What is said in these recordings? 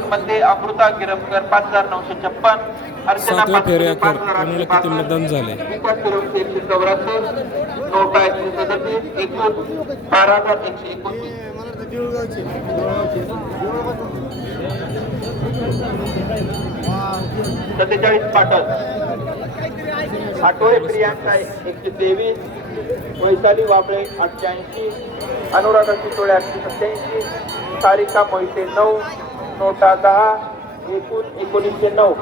एकूण मध्ये अमृता गिरमकर 5956, अर्चना सातव्या फेऱ्या अखेर 5000 कोणाला किती मतदान झाले? विकास गिरमकर 174, नोटा 137, एकूण 12129. 47 पाटण, आठवडे प्रियांका 123, वैशाली वाबळे 88, अनुराधा चितोळे 887, सारिका मोहिते 9, नोटा 10, एकूण 1909.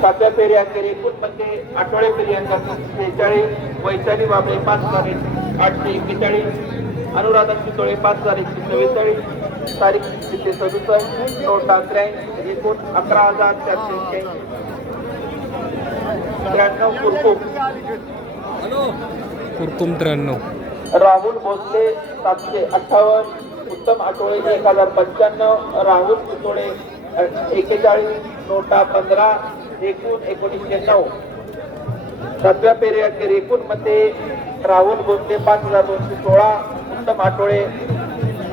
सातव्या फेरी अखेर एकूण मध्ये आठवडे प्रियांका 46, वैशाली वाबळे 5841, अनुराधा चितोळे 5144, तारीख 67, नोटा 83, एकूण 11483. कुरकुम 93, राहुल भोसले 758, उत्तम आठवळे 1095, राहुल चितोळे 41, नोटा 15, एकूण 1909. सातव्या फेरी अखेर एकूण मध्ये राहुल भोसले 5216, उत्तम आठवळे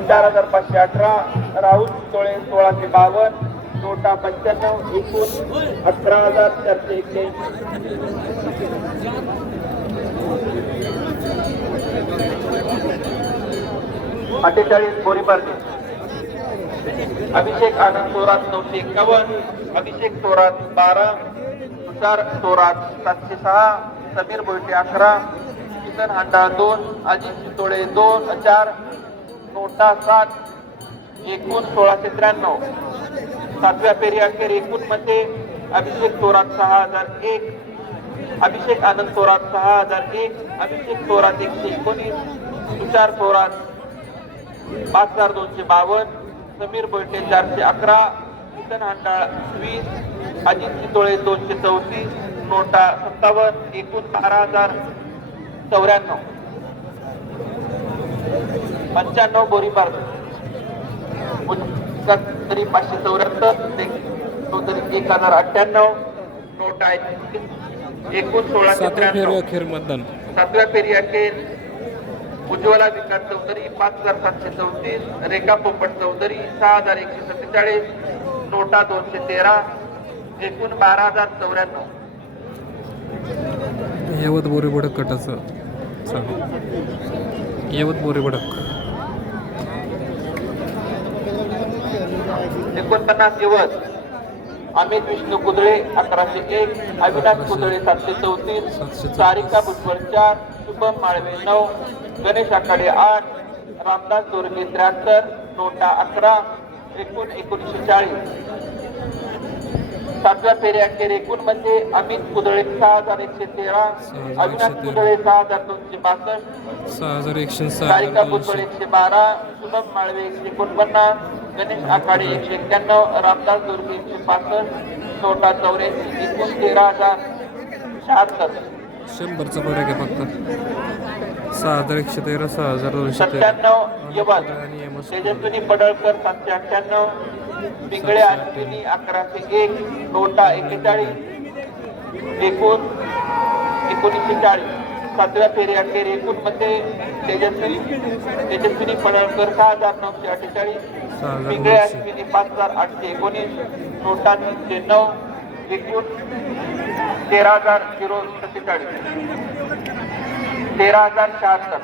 4518, राहुल चितोळे 1652, नोटा 95, एकूण 18481. 48 बोरीपार्टी, अभिषेक आनंद थोरात 951, अभिषेक थोरात 12, तुषार थोरात 706, समीर भोईटे 11, किसन हांडा 2, अजित चितोळे 2, 4, नोटा 7, एकूण 1693. सातव्या फेरी अखेर एकूण मध्ये अभिषेक थोरात 6001, अभिषेक आनंद थोरात 6001, अभिषेक थोरात 119, तुषार थोरात 5252, समीर भोईटे 411, किसन हांडाळ 20, अजित चितोळे 234, नोटा 57, एकूण 12094. 95 बोरीपार तरी 574, चौधरी 1098, नोटा एकूण 1693. अखेर मतदान. सातव्या फेरी अखेर उज्ज्वला विकास चौधरी 5734, रेखा पोपट चौधरी 6147, नोटा 213, एकूण 12094. यवत बोरीबडक गटाचं चालू. यवत बोरीबडक 49 यवत, अमित विष्णू कुदळे 1101, अविनाश कुदळे 734, सारिका भुजबळ 4, शुभम माळवे 9, गणेश आखाडे 8, रामदास दोरगे 73, नोटा 11, एकूण 1940. सातव्या फेरी अखेर एकूण मध्ये अमित कुदळे 6113, अविनाश कुदळे 6262, 6100, सारिका भुजबळ 112, शुभम माळवे 149, गणेश आखाडे 191, रामदास दुर्गे 165, नोटा 84, एकूण 13076. 100चा फरक आहे फक्त. 6113, 6213. 97 यवत, तेजस्विनी पडळकर 798, पिंगळे अश्विनी 1101, नोटा 41, एकूण 1940. सातव्या फेरी अखेर एकूण मध्ये तेजस्विनी पडळकर 6948, पिंगळे अश्विनी 5819, नोटा 309, एकूण 13047. 13076.